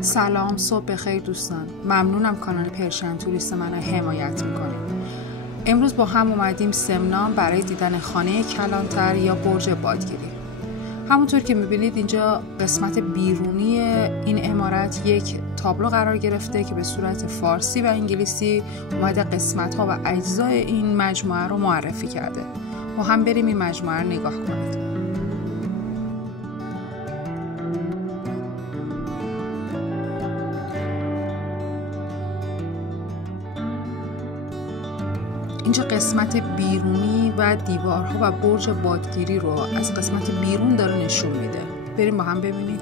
سلام، صبح بخیر دوستان. ممنونم کانال پرشن توریست من حمایت میکنیم. امروز با هم اومدیم سمنان برای دیدن خانه کلانتر یا برج بادگیری. همونطور که میبینید اینجا قسمت بیرونی این عمارت یک تابلو قرار گرفته که به صورت فارسی و انگلیسی اومده قسمت ها و اجزای این مجموعه رو معرفی کرده. با هم بریم این مجموعه رو نگاه کنید. اینجا قسمت بیرونی و دیوارها و برج بادگیری رو از قسمت بیرون داره نشون میده. بریم با هم ببینید.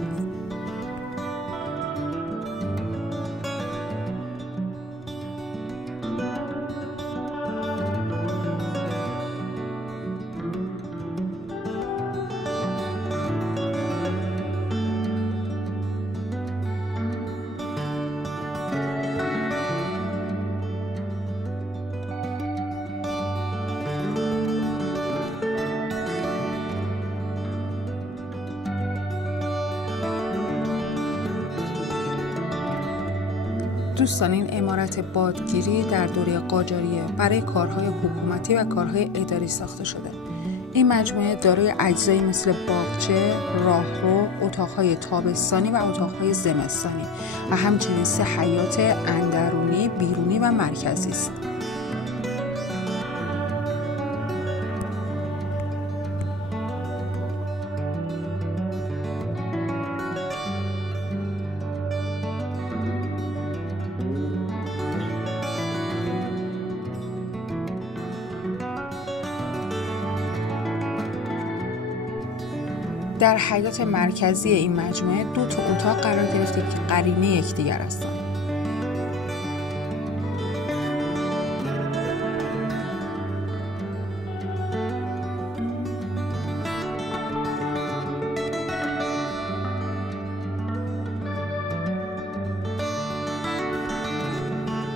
دوستان، این عمارت بادگیری در دوره قاجاریه برای کارهای حکومتی و کارهای اداری ساخته شده. این مجموعه دارای اجزایی مثل باغچه، راهرو، اتاقهای تابستانی و اتاقهای زمستانی و همچنین 3 حیاط اندرونی، بیرونی و مرکزی است. در حیاط مرکزی این مجموعه 2 اتاق قرار گرفته که قرینه یکدیگر هستند.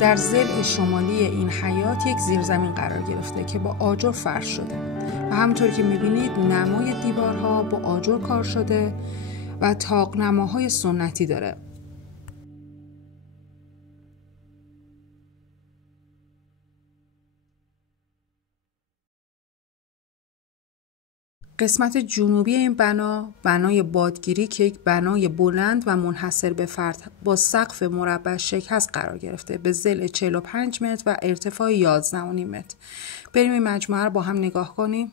در ضلع شمالی این حیاط یک زیرزمین قرار گرفته که با آجر فرش شده و همونطور که میبینید نمای دیوارها با آجر کار شده و طاق‌نماهای سنتی داره. قسمت جنوبی این بنای بادگیری که یک بنای بلند و منحصر به فرد با سقف مربع شکل هست قرار گرفته به ضلع 45 متر و ارتفاع 11.5 متر. بریم این مجموعه رو با هم نگاه کنیم.